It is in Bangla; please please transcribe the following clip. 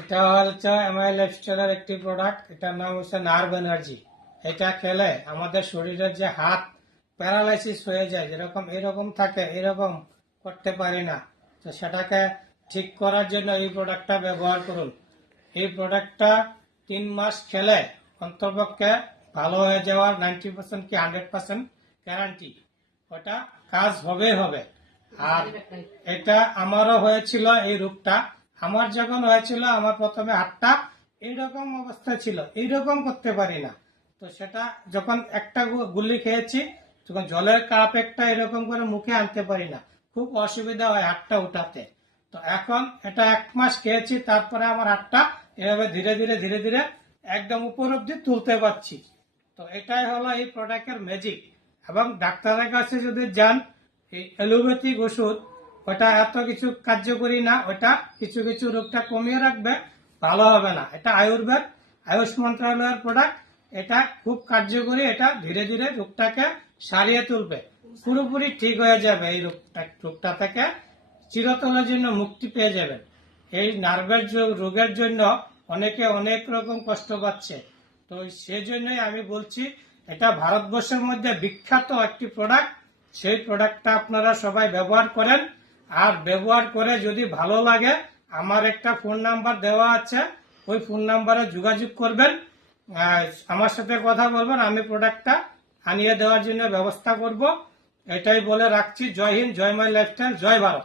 এটা হচ্ছে এমআই লাইফস্টাইলের একটি প্রোডাক্ট। এটার নাম হচ্ছে নার্ভ এনার্জি। এটা খেলে আমাদের শরীরের যে হাত প্যারালাইসিস হয়ে যায়, যেরকম এরকম থাকে, এরকম করতে পারি না, তো সেটাকে ঠিক করার জন্য এই প্রোডাক্টটা ব্যবহার করুন। এই প্রোডাক্টটা 3 মাস খেলে অন্তর্পক্ষে ভালো হয়ে যাওয়ার 90% কি 100% গ্যারান্টি। ওটা কাজ হবে। আর এটা আমারও হয়েছিল এই রোগটা। আমার যখন হয়েছিল, আমার প্রথমে হাতটা এইরকম অবস্থা ছিল, এইরকম করতে পারি না। তো সেটা যখন একটা গুলি খেয়েছি, তখন জলের কাপ একটা এরকম করে মুখে আনতে পারি না, খুব অসুবিধা হয় হাতটা উঠাতে। তো এখন এটা 1 মাস খেয়েছি, তারপরে আমার হাতটা এভাবে ধীরে ধীরে একদম উপর অব্দি তুলতে পারছি। তো এটাই হলো এই প্রোডাক্টের ম্যাজিক। এবং ডাক্তারের কাছে যদি যান, এই অ্যালোপ্যাথিক ওষুধ ওটা এত কিছু কার্যকরী না, ওটা কিছু কিছু রোগটা কমিয়ে রাখবে, ভালো হবে না। এটা আয়ুর্বেদ, আয়ুষ মন্ত্রণালয়ের প্রোডাক্ট। এটা খুব কার্যকরী। এটা ধীরে ধীরে রোগটাকে সারিয়ে তুলবে, পুরোপুরি ঠিক হয়ে যাবে। এই রোগটা থেকে চিরতরের জন্য মুক্তি পেয়ে যাবেন। এই নার্ভের রোগের জন্য অনেকে অনেক রকম কষ্ট পাচ্ছে। তো সেজন্যই আমি বলছি, এটা ভারতবর্ষের মধ্যে বিখ্যাত একটি প্রোডাক্ট। সেই প্রোডাক্টটা আপনারা সবাই ব্যবহার করেন। আর ব্যবহার করে যদি ভালো লাগে, আমার একটা ফোন নাম্বার দেওয়া আছে, ওই ফোন নাম্বারে যোগাযোগ করবেন, আমার সাথে কথা বলবেন, আমি প্রোডাক্টটা আনিয়ে দেওয়ার জন্য ব্যবস্থা করব। এটাই বলে রাখছি। জয় হিন্দ, জয় মাই লাইফস্টাইল, জয় ভারত।